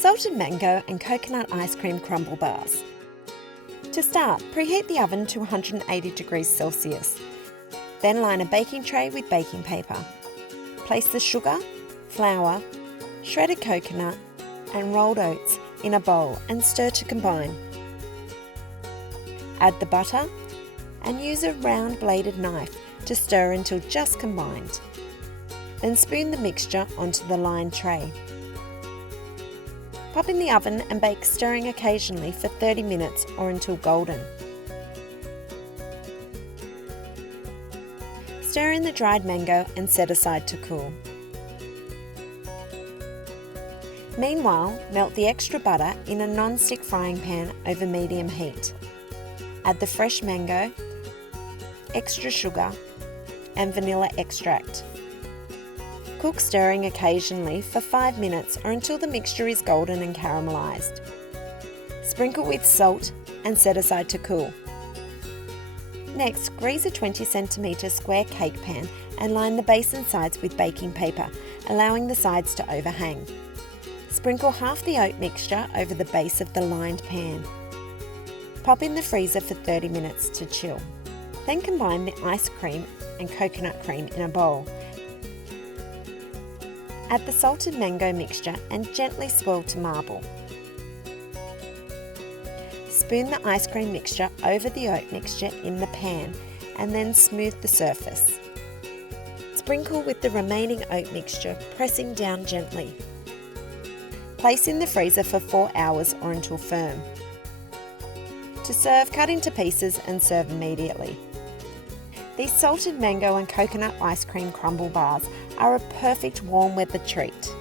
salted mango and coconut ice cream crumble bars. To start, preheat the oven to 180 degrees Celsius. Then line a baking tray with baking paper. Place the sugar, flour, shredded coconut and rolled oats in a bowl and stir to combine. Add the butter and use a round bladed knife to stir until just combined. Then spoon the mixture onto the lined tray. Pop in the oven and bake, stirring occasionally for 30 minutes or until golden. Stir in the dried mango and set aside to cool. Meanwhile, melt the extra butter in a non-stick frying pan over medium heat. Add the fresh mango, extra sugar and vanilla extract. Cook, stirring occasionally for 5 minutes or until the mixture is golden and caramelised. Sprinkle with salt and set aside to cool. Next, grease a 20cm square cake pan and line the base and sides with baking paper, allowing the sides to overhang. Sprinkle half the oat mixture over the base of the lined pan. Pop in the freezer for 30 minutes to chill. Then combine the ice cream and coconut cream in a bowl. Add the salted mango mixture and gently swirl to marble. Spoon the ice cream mixture over the oat mixture in the pan and then smooth the surface. Sprinkle with the remaining oat mixture, pressing down gently. Place in the freezer for 4 hours or until firm. To serve, cut into pieces and serve immediately. These salted mango and coconut ice cream crumble bars are a perfect warm weather treat.